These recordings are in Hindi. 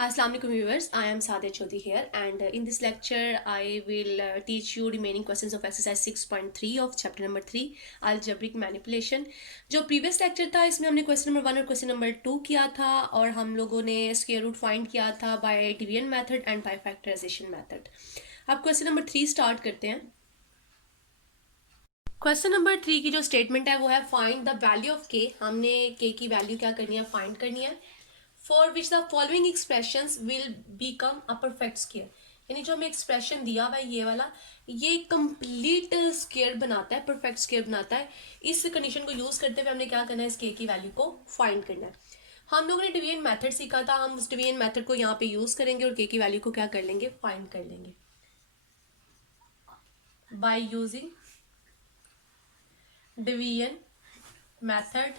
Assalamu alaikum viewers, I am Sadia Chaudhary here and in this lecture I will teach you remaining questions of exercise 6.3 of chapter number 3 algebraic manipulation। जो previous lecture था इसमें हमने question number 1 और question number 2 किया था और हम लोगों ने square root find किया था by division method and by factorization method। अब question number 3 start करते हैं। क्वेश्चन नंबर 3 की जो स्टेटमेंट है वो है फाइंड द वैल्यू ऑफ के। हमने के की वैल्यू क्या करनी है, फाइंड करनी है। For which the following expressions will become a perfect square, यानी जो हमें एक्सप्रेशन दिया हुआ है ये वाला, ये कंप्लीट स्क्वायर बनाता है, परफेक्ट स्क्वायर बनाता है। इस कंडीशन को यूज करते हुए हमने क्या करना है, इस के की वैल्यू को फाइंड करना है। हम लोगों ने डिवीजन मेथड सीखा था, हम उस डिवीजन मेथड को यहाँ पे यूज करेंगे और के की वैल्यू को क्या कर लेंगे, फाइंड कर लेंगे बाय यूजिंग डिवीजन मेथड।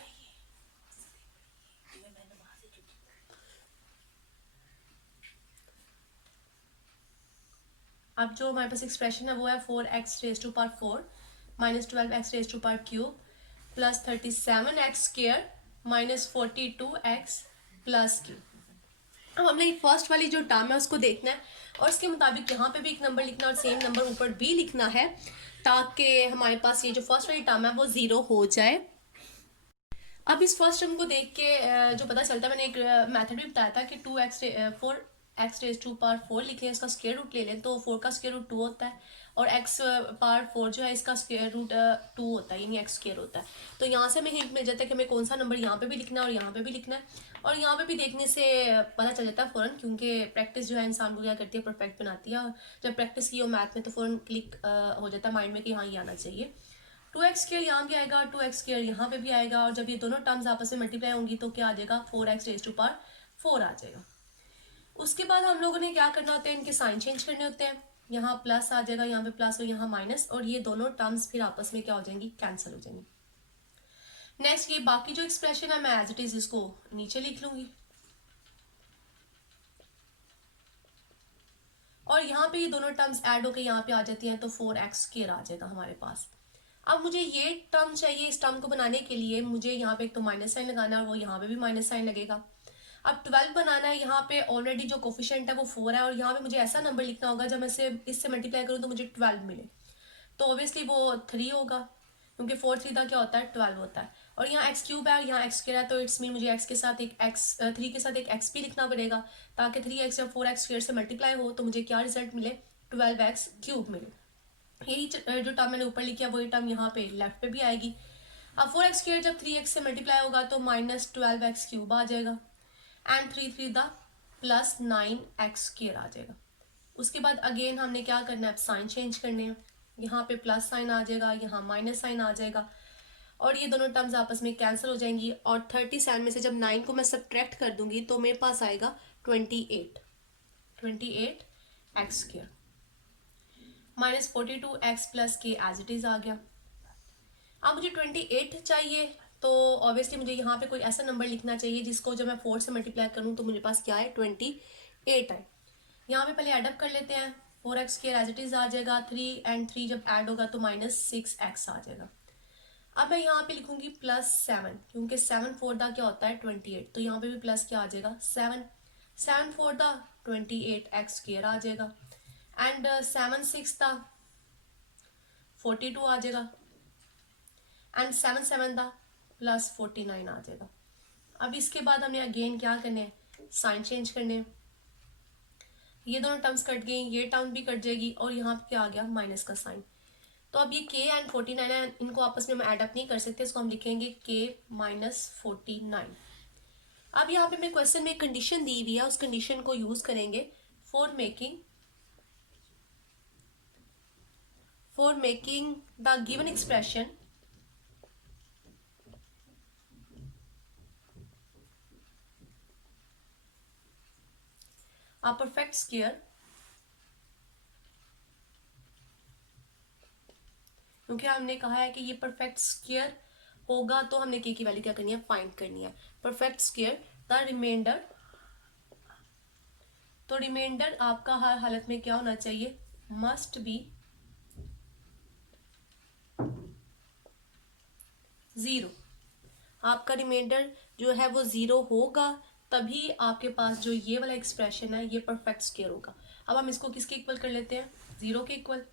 अब जो हमारे पास एक्सप्रेशन है वो है 4x raise to power 4 minus 12x raise to power cube plus 37x square minus 42x plus cube. अब हमने फर्स्ट वाली जो टर्म है उसको देखना है और इसके मुताबिक यहाँ पे भी एक नंबर लिखना है और सेम नंबर ऊपर भी लिखना है ताकि हमारे पास ये जो फर्स्ट वाली टर्म है वो 0 हो जाए। अब इस फर्स्ट टर्म को देख के जो पता चलता है, मैंने एक मेथड भी बताया था कि 4x रेज टू पावर 4 लिख लें, इसका स्क्वायर रूट ले लें तो 4 का स्क्वायर रूट 2 होता है और x पावर 4 जो है इसका स्क्वायर रूट 2 होता है, यानी x स्क्वायर होता है। तो यहाँ से हमें हिंट मिल जाता है कि हमें कौन सा नंबर यहाँ पे भी लिखना है और यहाँ पे भी लिखना है, और यहाँ पे भी देखने से पता चल जाता है फ़ौरन, क्योंकि प्रैक्टिस जो है इंसान को क्या करती है, परफेक्ट बनाती है। और जब प्रैक्टिस की हो मैथ में तो फ़ौरन क्लिक हो जाता है माइंड में कि हाँ ये आना चाहिए। 2x स्क्वायर यहाँ भी आएगा, 2x स्क्वायर यहाँ पे भी आएगा, और जब ये दोनों टर्म्स आपस में मल्टीप्लाई होंगी तो क्या आ जाएगा, 4x रेज टू पावर 4 आ जाएगा। उसके बाद हम लोगों ने क्या करना होता है, इनके साइन चेंज करने होते हैं। यहाँ प्लस आ जाएगा, यहाँ पे प्लस और यहाँ माइनस, और ये दोनों टर्म्स फिर आपस में क्या हो जाएंगी, कैंसिल हो जाएंगी। नेक्स्ट ये बाकी जो एक्सप्रेशन है मैं एज इट इज इसको नीचे लिख लूंगी और यहाँ पे ये दोनों टर्म्स ऐड होकर यहाँ पे आ जाती हैं तो 4x स्क्वायर आ जाएगा हमारे पास। अब मुझे ये टर्म चाहिए, इस टर्म को बनाने के लिए मुझे यहाँ पे एक तो माइनस साइन लगाना है और वो यहाँ पे भी माइनस साइन लगेगा। अब 12 बनाना है, यहाँ पे ऑलरेडी जो कोफिशिएंट है वो 4 है और यहाँ पे मुझे ऐसा नंबर लिखना होगा जब मैं इसे इससे मल्टीप्लाई करूँ तो मुझे 12 मिले, तो ऑब्वियसली वो 3 होगा क्योंकि 4 3 का क्या होता है, 12 होता है। और यहाँ एक्स क्यूब है और यहाँ एक्स स्क्वायर है, तो इट्स मीन मुझे एक्स के साथ एक एक्स 3 के साथ एक एक्स भी लिखना पड़ेगा ताकि 3x या 4x स्क्वायर से मल्टीप्लाई हो तो मुझे क्या रिजल्ट मिले, 12x क्यूब मिले। यही जो टर्म मैंने ऊपर लिखा है वही टर्म यहाँ पे लेफ्ट पे भी आएगी। अब 4x स्क्वायर जब 3x से मल्टीप्लाई होगा तो माइनस 12x क्यूब आ जाएगा and 3 3 the plus 9x square आ जाएगा। उसके बाद अगेन हमने क्या करना है, अब साइन चेंज करने हैं। यहाँ पे प्लस साइन आ जाएगा, यहाँ माइनस साइन आ जाएगा और ये दोनों टर्म्स आपस में कैंसिल हो जाएंगी और 37 में से जब 9 को मैं सब्ट्रैक्ट कर दूंगी तो मेरे पास आएगा 28 x square minus 42x plus के एज इट इज आ गया। अब मुझे 28 चाहिए तो ऑब्वियसली मुझे यहाँ पे कोई ऐसा नंबर लिखना चाहिए जिसको जब मैं 4 से मल्टीप्लाई करूँ तो मेरे पास क्या है, 28 आए। यहाँ पे पहले एडअप कर लेते हैं, 4x square as it is आ जाएगा, 3 एंड 3 जब ऐड होगा तो माइनस 6x आ जाएगा। अब मैं यहाँ पे लिखूंगी प्लस 7 क्योंकि 7 4 दा क्या होता है 28, तो यहाँ पे भी प्लस क्या आ जाएगा 7 7 4 दा 28x स्क्वायर आ जाएगा एंड 7 6 दा 42 आ जाएगा एंड 7 7 दा प्लस 49 आ जाएगा। अब इसके बाद हमने अगेन क्या करने हैं, साइन चेंज करने हैं। ये दोनों टर्म्स कट गई, ये टर्म भी कट जाएगी और यहाँ पे क्या आ गया, माइनस का साइन। तो अब ये k एंड 49 है, इनको आपस में हम एडअप नहीं कर सकते, इसको हम लिखेंगे k माइनस 49। अब यहाँ पे मैं क्वेश्चन में कंडीशन दी हुई है, उस कंडीशन को यूज करेंगे for making the given expression a perfect square, क्योंकि हमने कहा है कि ये परफेक्ट स्क्वायर होगा तो हमने के की वैल्यू क्या करनी है, फाइंड करनी है। परफेक्ट स्क्वायर द रिमाइंडर, तो रिमाइंडर आपका हर हालत में क्या होना चाहिए, मस्ट बी 0। आपका रिमाइंडर जो है वो 0 होगा तभी आपके पास जो ये वाला एक्सप्रेशन है ये परफेक्ट स्क्वायर होगा। अब हम इसको किसके इक्वल कर लेते हैं, 0 के इक्वल,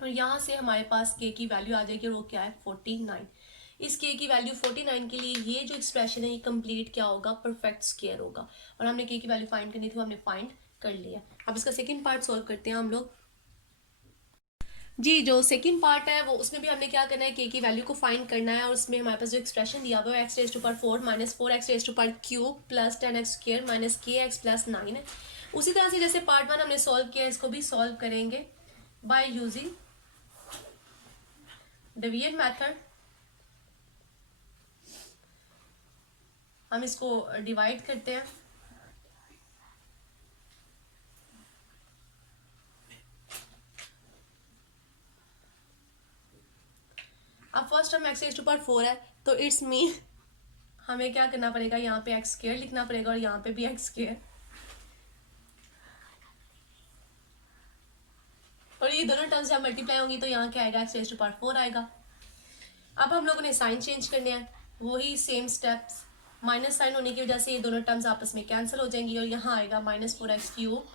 और यहाँ से हमारे पास k की वैल्यू आ जाएगी और वो क्या है 49। इस k की वैल्यू 49 के लिए ये जो एक्सप्रेशन है ये कंप्लीट क्या होगा, परफेक्ट स्क्वायर होगा। और हमने k की वैल्यू फाइंड करनी थी, वो हमने फाइंड कर लिया। अब इसका सेकंड पार्ट सॉल्व करते हैं हम लोग। जी, जो सेकंड पार्ट है वो उसमें भी हमने क्या करना है, k की वैल्यू को फाइंड करना है। और उसमें हमारे पास जो एक्सप्रेशन दिया हुआ है x raise to power 4 minus 4x raise to power cube plus 10x square minus kx plus 9 है। उसी तरह से जैसे पार्ट 1 हमने सॉल्व किया, इसको भी सॉल्व करेंगे बाय यूजिंग डिवीजन मेथड। हम इसको डिवाइड करते हैं। अब फर्स्ट हम x रेज टू पावर 4 है तो इट्स मीन हमें क्या करना पड़ेगा, यहाँ पे x स्क्वायर लिखना पड़ेगा और यहाँ पे भी x स्क्वायर, और ये दोनों टर्म्स जब मल्टीप्लाई होंगी तो यहाँ क्या आएगा, x रेज टू पावर 4 आएगा। अब हम लोगों ने साइन चेंज करने हैं, वही सेम स्टेप्स। माइनस साइन होने की वजह से ये दोनों टर्म्स आपस में कैंसिल हो जाएंगी और यहाँ आएगा minus 4x cube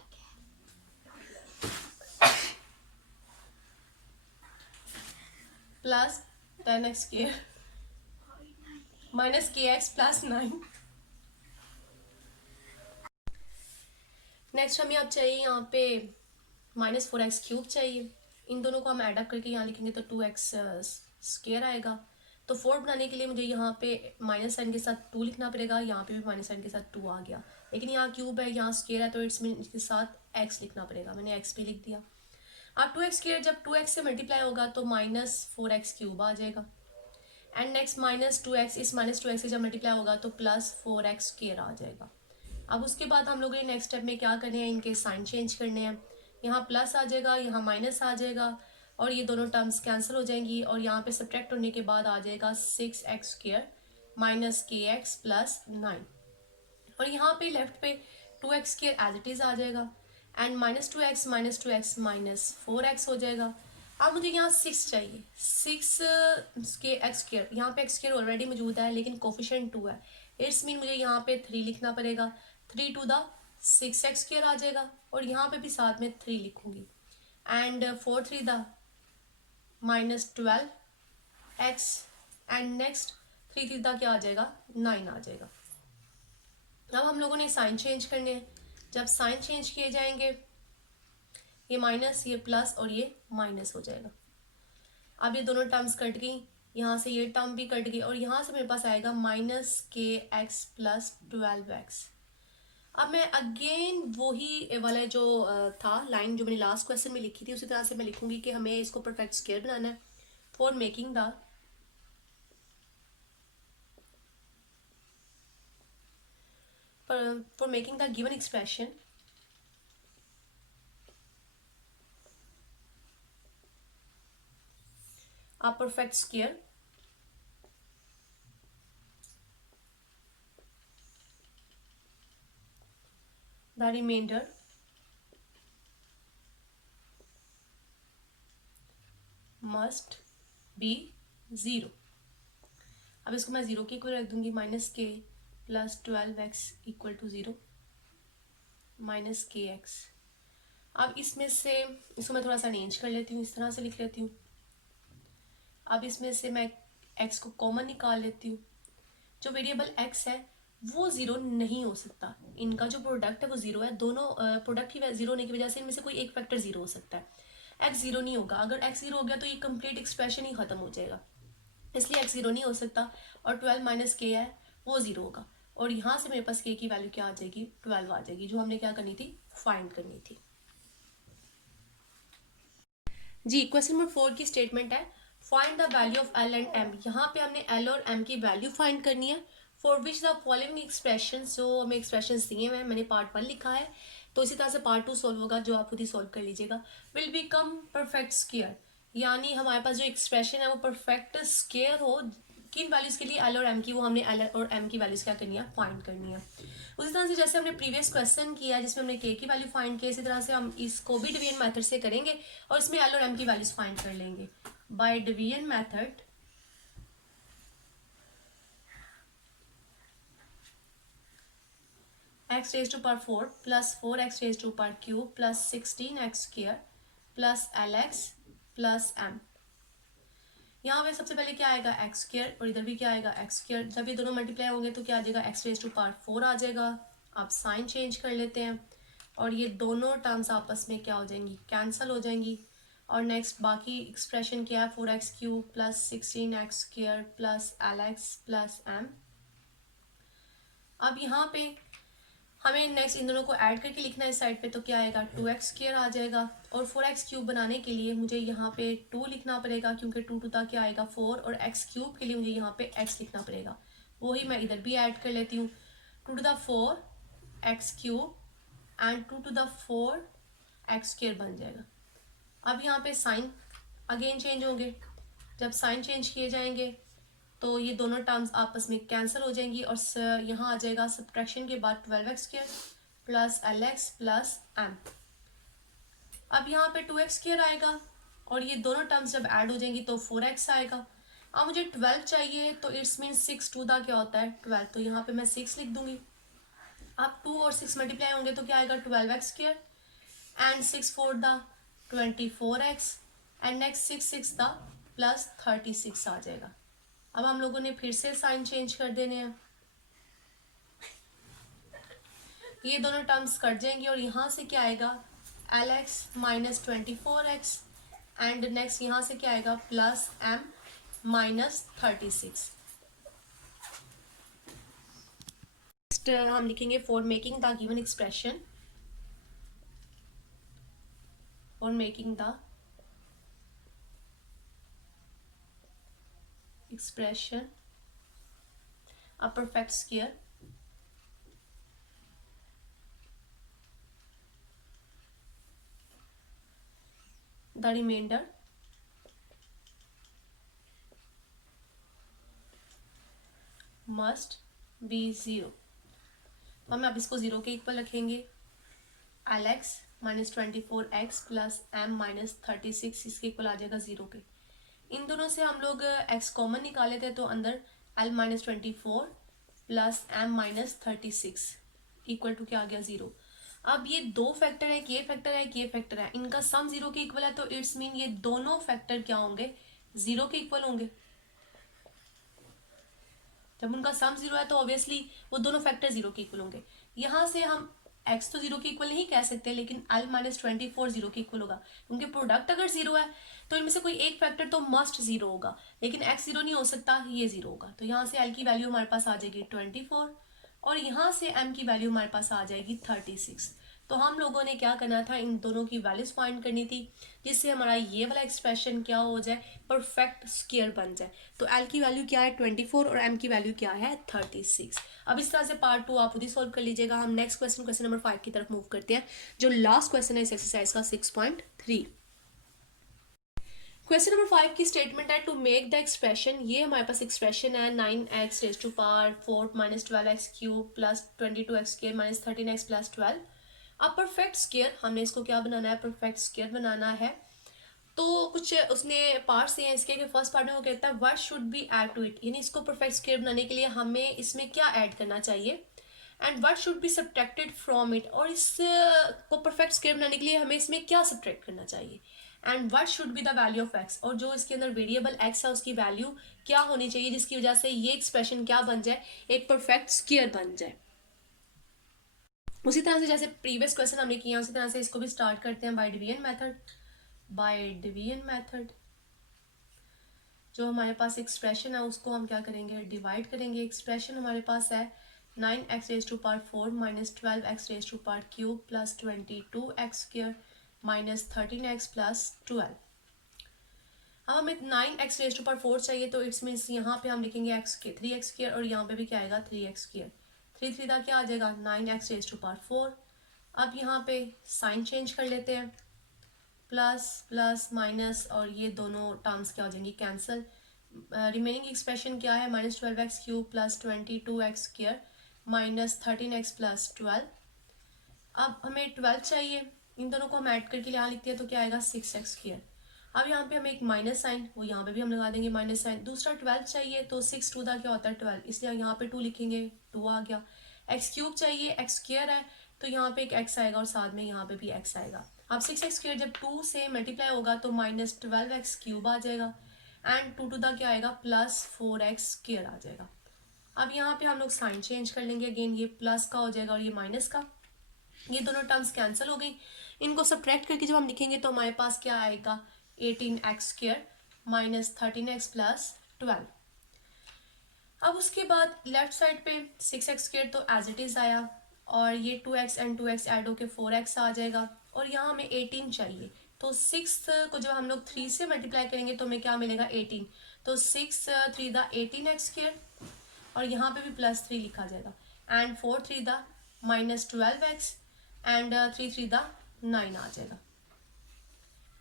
plus 10x square minus kx plus 9। Next हमें अब चाहिए यहाँ पे माइनस 4x क्यूब चाहिए। इन दोनों को हम एडअप करके यहाँ लिखेंगे तो 2x स्क्वायर आएगा। तो 4 बनाने के लिए मुझे यहाँ पे माइनस साइन के साथ 2 लिखना पड़ेगा, यहाँ पे भी माइनस साइन के साथ 2 आ गया, लेकिन यहाँ क्यूब है यहाँ स्क्वायर है तो इसके साथ x लिखना पड़ेगा, मैंने x भी लिख दिया। अब 2x स्क्वायर जब 2x से मल्टीप्लाई होगा तो माइनस 4x क्यूब आ जाएगा। एंड नेक्स्ट माइनस 2x, इस माइनस 2x से जब मल्टीप्लाई होगा तो प्लस 4x स्क्वायर आ जाएगा। अब उसके बाद हम लोगों ने नेक्स्ट स्टेप में क्या करने हैं, इनके साइन चेंज करने हैं। यहाँ प्लस आ जाएगा, यहाँ माइनस आ जाएगा और ये दोनों टर्म्स कैंसिल हो जाएंगी और यहाँ पे सब्ट्रैक्ट होने के बाद आ जाएगा 6x square minus kx plus 9। और यहाँ पे लेफ्ट पे 2x square as it is आ जाएगा and minus 2x minus 2x minus 4x हो जाएगा। अब मुझे यहाँ 6 चाहिए, 6 के x स्क्वायर, यहाँ पे x स्क्वायर ऑलरेडी मौजूद है लेकिन कोफिशिएंट 2 है, इट्स मीन मुझे यहाँ पे 3 लिखना पड़ेगा। 3 टू द 6x स्क्वायर आ जाएगा और यहाँ पे भी साथ में 3 लिखूंगी and 4 3 the minus 12x and next 3 3 the क्या आ जाएगा, 9 आ जाएगा। अब हम लोगों ने साइन चेंज करने हैं। जब साइन चेंज किए जाएंगे ये माइनस ये प्लस और ये माइनस हो जाएगा। अब ये दोनों टर्म्स कट गई, यहाँ से ये टर्म भी कट गई और यहाँ से मेरे पास आएगा माइनस kx प्लस 12x। अब मैं अगेन वही वाला जो था लाइन जो मैंने लास्ट क्वेश्चन में लिखी थी उसी तरह से मैं लिखूंगी कि हमें इसको परफेक्ट स्क्वायर बनाना है। For making the given expression a perfect square the remainder must be 0। अब इसको मैं 0 के इक्वल रख दूंगी, minus k plus 12x equal to 0 minus kx। अब इसमें से इसको मैं थोड़ा सा अरेंज कर लेती हूँ, इस तरह से लिख लेती हूँ। अब इसमें से मैं x को कॉमन निकाल लेती हूँ। जो वेरिएबल x है वो 0 नहीं हो सकता, इनका जो प्रोडक्ट है वो 0 है, दोनों प्रोडक्ट ही 0 होने की वजह से इनमें से कोई एक फैक्टर 0 हो सकता है। x 0 नहीं होगा, अगर x 0 हो गया तो ये कंप्लीट एक्सप्रेशन ही खत्म हो जाएगा, इसलिए x 0 नहीं हो सकता। और 12 माइनस k है वो 0 होगा और यहाँ से मेरे पास k की वैल्यू क्या आ जाएगी, 12 आ जाएगी, जो हमने क्या करनी थी, फाइंड करनी थी। जी, क्वेश्चन नंबर 4 की स्टेटमेंट है find the value of l and m। यहाँ पे हमने l और m की वैल्यू फाइंड करनी है। For which the following expression, जो हमें एक्सप्रेशन दिए हुए हैं, मैंने पार्ट 1 लिखा है तो इसी तरह से पार्ट 2 सॉल्व होगा, जो आप खुद ही सॉल्व कर लीजिएगा। विल बिकम परफेक्ट स्क्वायर, यानी हमारे पास जो एक्सप्रेशन है वो परफेक्ट स्क्वायर हो, किन वैल्यूज के लिए l और m की, वो हमने l और m की वैल्यूज क्या करनी है, फाइंड करनी है। उसी तरह से जैसे हमने प्रीवियस क्वेश्चन किया जिसमें हमने k की वैल्यू फाइंड की, इसी तरह से हम इसको भी डिवीजन मेथड से करेंगे और इसमें l और m की वैल्यूज फाइंड कर लेंगे by division method. X raise to power 4 plus 4x raise to power cube plus 16x square plus lx plus m। यहाँ पे सबसे पहले क्या आएगा एक्स स्क्वायर और इधर भी क्या आएगा एक्स स्क्वायर। जब ये दोनों मल्टीप्लाई होंगे तो क्या आ जाएगा एक्स रेज टू पावर 4 आ जाएगा। आप साइन चेंज कर लेते हैं और ये दोनों टर्म्स आपस में क्या हो जाएंगी, कैंसिल हो जाएंगी। और नेक्स्ट बाकी एक्सप्रेशन क्या है, 4x cube plus 16x square plus lx plus m। अब यहाँ पे हमें नेक्स्ट इन दोनों को ऐड करके लिखना है इस साइड पे, तो क्या आएगा 2x स्क्वायर आ जाएगा। और 4x क्यूब बनाने के लिए मुझे यहाँ पे 2 लिखना पड़ेगा क्योंकि 2 टू द क्या आएगा 4, और x क्यूब के लिए मुझे यहाँ पे x लिखना पड़ेगा। वही मैं इधर भी ऐड कर लेती हूँ, 2 to the 4 x cube and 2 to the 4 x square बन जाएगा। अब यहाँ पे साइन अगेन चेंज होंगे। जब साइन चेंज किए जाएंगे तो ये दोनों टर्म्स आपस में कैंसिल हो जाएंगी और यहाँ आ जाएगा सब्ट्रैक्शन के बाद 12x square plus lx plus m। अब यहाँ पे 2x स्क्वायर आएगा और ये दोनों टर्म्स जब ऐड हो जाएंगी तो 4x आएगा। अब मुझे 12 चाहिए तो इट्स मीन 6 टू द क्या होता है 12, तो यहाँ पे मैं 6 लिख दूंगी। अब 2 और 6 मल्टीप्लाई होंगे तो क्या आएगा 12x square and 6 4 the 24x and next 6 6 the plus 36 आ जाएगा। अब हम लोगों ने फिर से साइन चेंज कर देने हैं, ये दोनों टर्म्स कट जाएंगे और यहाँ से क्या आएगा lx minus 24x and next यहाँ से क्या आएगा प्लस m माइनस 36। नेक्स्ट हम लिखेंगे for making the given expression, for making the expression a perfect square the remainder must be 0। हम अब इसको 0 के इक्वल रखेंगे। lx minus 24x plus m minus 36 इसके इक्वल आ जाएगा 0 के। इन दोनों से हम लोग x कॉमन निकाले थे तो अंदर l minus 24 plus m minus 36 equal to क्या आ गया 0। अब ये दो फैक्टर है, ये फैक्टर है, ये फैक्टर है, इनका सम 0 के इक्वल है तो इट्स मीन ये दोनों फैक्टर क्या होंगे 0 के इक्वल होंगे। जब उनका सम 0 है तो ऑब्वियसली वो दोनों फैक्टर 0 के इक्वल होंगे। यहाँ से हम x तो 0 के इक्वल नहीं कह सकते लेकिन l माइनस 24 0 के इक्वल होगा क्योंकि प्रोडक्ट अगर 0 है तो इनमें से कोई एक फैक्टर तो मस्ट 0 होगा, लेकिन x 0 नहीं हो सकता, ये 0 होगा। तो यहाँ से l की वैल्यू हमारे पास आ जाएगी 24 और यहाँ से m की वैल्यू हमारे पास आ जाएगी 36। तो हम लोगों ने क्या करना था, इन दोनों की वैल्यूज फाइंड करनी थी जिससे हमारा ये वाला एक्सप्रेशन क्या हो जाए, परफेक्ट स्क्वायर बन जाए। तो l की वैल्यू क्या है 24 और m की वैल्यू क्या है 36। अब इस तरह से पार्ट 2 आप खुद ही सॉल्व कर लीजिएगा। हम नेक्स्ट क्वेश्चन, क्वेश्चन नंबर 5 की तरफ मूव करते हैं जो लास्ट क्वेश्चन है इस एक्सरसाइज का 6.3। क्वेश्चन नंबर 5 की स्टेटमेंट है टू मेक द एक्सप्रेशन, ये हमारे पास एक्सप्रेशन है 9x raise to power 4 minus 12x cube plus 22x square minus 13x plus 12। अब परफेक्ट स्क्वायर हमने इसको क्या बनाना है, परफेक्ट स्क्वायर बनाना है। तो कुछ उसने पार्ट्स हैं इसके, फर्स्ट पार्ट में वो कहता है what should be add to it, यानी इसको परफेक्ट स्क्वायर बनाने के लिए हमें इसमें क्या ऐड करना चाहिए, and what should be subtracted from it, और इसको परफेक्ट स्क्वायर बनाने के लिए हमें इसमें क्या सब्ट्रैक्ट करना चाहिए, and what should be the value of x, और जो इसके अंदर वेरिएबल एक्स है उसकी वैल्यू क्या होनी चाहिए जिसकी वजह से ये एक्सप्रेशन क्या बन जाए, एक परफेक्ट स्क्वायर बन जाए। उसी तरह से जैसे प्रीवियस क्वेश्चन हमने किया उसी तरह से इसको भी स्टार्ट करते हैं bye division method. Bye division method जो हमारे पास एक्सप्रेशन है उसको हम क्या करेंगे, डिवाइड करेंगे। एक्सप्रेशन हमारे पास है 9x raise to power 4 minus 12x raise to power cube plus 22x square minus 13x plus 12। अब हमें 9x रेज टू पावर 4 चाहिए तो इट्स मीन्स यहाँ पे हम लिखेंगे x के 3x स्क्वायर और यहाँ पे भी क्या आएगा 3x स्क्वायर। 3 3 का क्या आ जाएगा 9x रेज टू पावर 4। अब यहाँ पे साइन चेंज कर लेते हैं, प्लस प्लस माइनस और ये दोनों टर्म्स क्या हो जाएंगी कैंसिल। रिमेनिंग एक्सप्रेशन क्या है minus 12x cube plus 22x square minus 13x plus 12। अब हमें 12 चाहिए, इन दोनों को हम ऐड करके यहाँ लिखते हैं तो क्या आएगा 6x स्क्वायर। अब यहाँ पे हमें एक माइनस साइन, वो यहाँ पे भी हम लगा देंगे माइनस साइन। दूसरा 12 चाहिए तो 6 2 का क्या होता है 12, इसलिए यहाँ पे 2 लिखेंगे 2 आ गया। एक्स क्यूब चाहिए, एक्स स्क्वायर है तो यहाँ पे एक एक्स आएगा और साथ में यहाँ पे भी एक्स आएगा। अब 6x स्क्वायर जब 2 से मल्टीप्लाई होगा तो -12x क्यूब आ जाएगा एंड 2 टू द क्या आएगा +4x स्क्वायर आ जाएगा। अब यहाँ पे हम लोग साइन चेंज कर लेंगे, अगेन ये प्लस का हो जाएगा और ये माइनस का, ये दोनों टर्म्स कैंसिल हो गई। इनको सब्ट्रैक्ट करके जब हम लिखेंगे तो हमारे पास क्या आएगा 18x स्क्वायर -13x + 12। अब उसके बाद लेफ्ट साइड पे 6x स्क्वायर तो एज इट इज आया और ये 2x एंड 2x ऐड होके 4x आ जाएगा और यहाँ हमें 18 चाहिए। तो 6 को जब हम लोग 3 से मल्टीप्लाई करेंगे तो हमें क्या मिलेगा 18। तो 6 3 द 18x स्क्वायर और यहाँ पे भी +3 लिखा जाएगा and 4 3 the -12x and 3 3 the 9 आ जाएगा।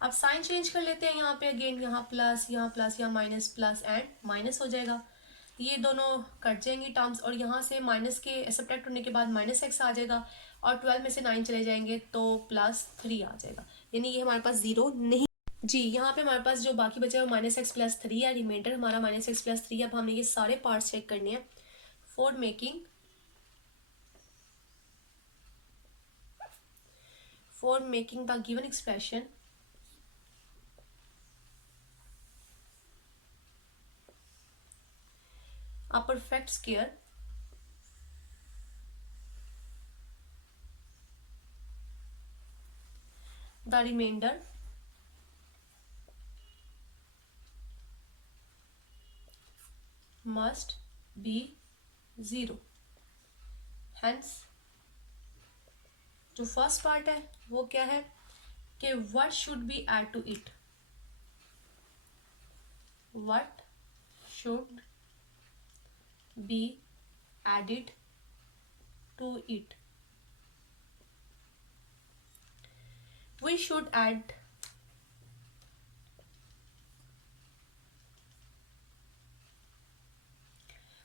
अब साइन चेंज कर लेते हैं, यहाँ पे अगेन यहाँ प्लस यहाँ माइनस प्लस एंड माइनस हो जाएगा, ये दोनों कट जाएंगी टर्म्स और यहाँ से माइनस के सब्ट्रैक्ट होने के बाद -x आ जाएगा और 12 में से 9 चले जाएंगे तो +3 आ जाएगा, यानी ये हमारे पास 0 नहीं। जी यहाँ पे हमारे पास जो बाकी बचा है वो -x + 3 है, रिमाइंडर हमारा -x + 3। अब हमने ये सारे पार्ट्स चेक करने हैं for making the given expression a perfect square the remainder must be 0। hence जो फर्स्ट पार्ट है वो क्या है कि what should be add to it, what should be added to it, we should add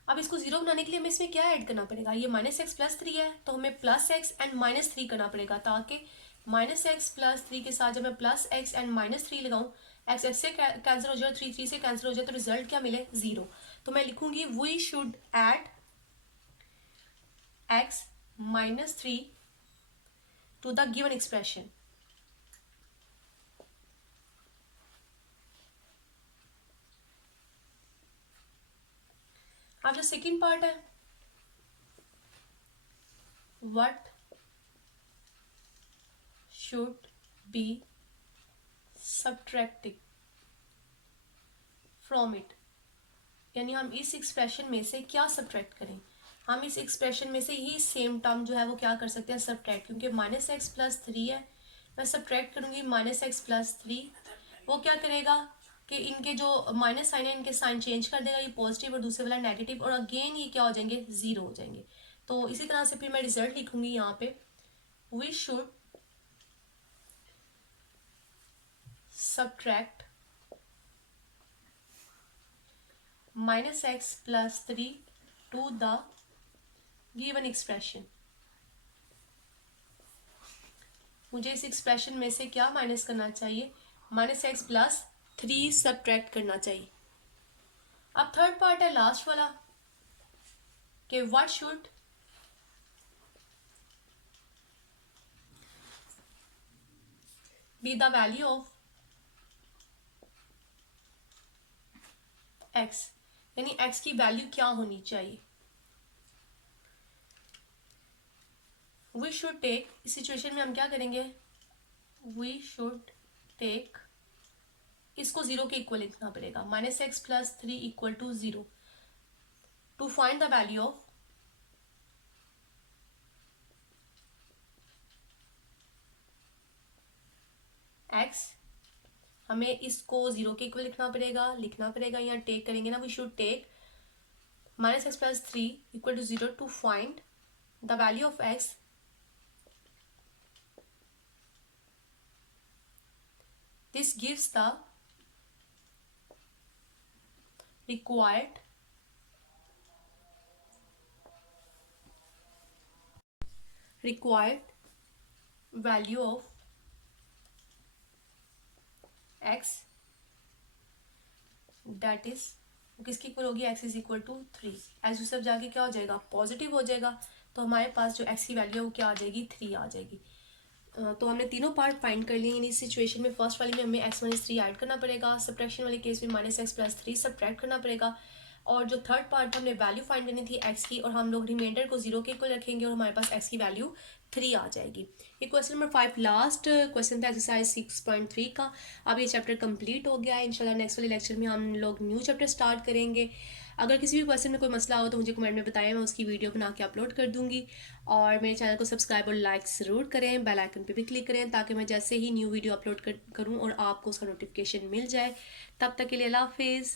अब इसको 0 बनाने के लिए हमें इसमें क्या ऐड करना पड़ेगा, ये -x + 3 है तो हमें +x एंड -3 करना पड़ेगा ताकि -x + 3 के साथ जब मैं +x एंड -3 लगाऊं x से कैंसिल हो जाए, 3 3 से कैंसिल हो जाए तो रिजल्ट क्या मिले 0। तो मैं लिखूंगी we should add x -3 to the given expression. अब जो सेकेंड पार्ट है what should be subtracted from it, यानी हम इस एक्सप्रेशन में से क्या सब्ट्रैक्ट करें, हम इस एक्सप्रेशन में से ही सेम टर्म जो है वो क्या कर सकते हैं सब्ट्रैक्ट, क्योंकि -x + 3 है, मैं सब्ट्रैक्ट करूंगी -x + 3, वो क्या करेगा कि इनके जो माइनस साइन है इनके साइन चेंज कर देगा, ये पॉजिटिव और दूसरे वाला नेगेटिव और अगेन ये क्या हो जाएंगे 0 हो जाएंगे। तो इसी तरह से फिर मैं रिजल्ट लिखूंगी यहाँ पे we should subtract -x + 3 to the given expression. मुझे इस एक्सप्रेशन में से क्या माइनस करना चाहिए -x + 3 सब्ट्रैक्ट करना चाहिए। अब थर्ड पार्ट है लास्ट वाला कि what should be the value of x, यानी x की वैल्यू क्या होनी चाहिए। वी शुड टेक, इस सिचुएशन में हम क्या करेंगे वी शुड टेक, इसको 0 के इक्वल लिखना पड़ेगा, -x + 3 = 0 to find the value of x। हमें इसको 0 के इक्वल लिखना पड़ेगा यहाँ टेक करेंगे ना, we should take -x + 3 = 0 to find the value of x। This gives the required value of x, that is किसकी इक्वल होगी x = 3। एज यूसफ जाके क्या हो जाएगा पॉजिटिव हो जाएगा, तो हमारे पास जो x की वैल्यू है वो क्या आ जाएगी, 3 आ जाएगी। तो हमने तीनों पार्ट फाइंड कर लिए। इस सिचुएशन में फर्स्ट वाली में हमें x माइनस 3 ऐड करना पड़ेगा, सब्ट्रैक्शन वाले केस में माइनस एक्स प्लस 3 सब्ट्रैक्ट करना पड़ेगा, और जो थर्ड पार्ट हमने वैल्यू फाइंड करनी थी x की, और हम लोग रिमाइंडर को 0 के इक्वल रखेंगे और हमारे पास x की वैल्यू 3 आ जाएगी। ये क्वेश्चन नंबर 5 लास्ट क्वेश्चन था एक्सरसाइज 6.3 का। अब ये चैप्टर कंप्लीट हो गया है। इंशाल्लाह नेक्स्ट वाले लेक्चर में हम लोग न्यू चैप्टर स्टार्ट करेंगे। अगर किसी भी क्वेश्चन में कोई मसला हो तो मुझे कमेंट में बताएं, मैं उसकी वीडियो बना के अपलोड कर दूंगी। और मेरे चैनल को सब्सक्राइब और लाइक ज़रूर करें, बेल आइकन पे भी क्लिक करें ताकि मैं जैसे ही न्यू वीडियो अपलोड करूं और आपको उसका नोटिफिकेशन मिल जाए। तब तक के लिए अल्लाह हाफिज़।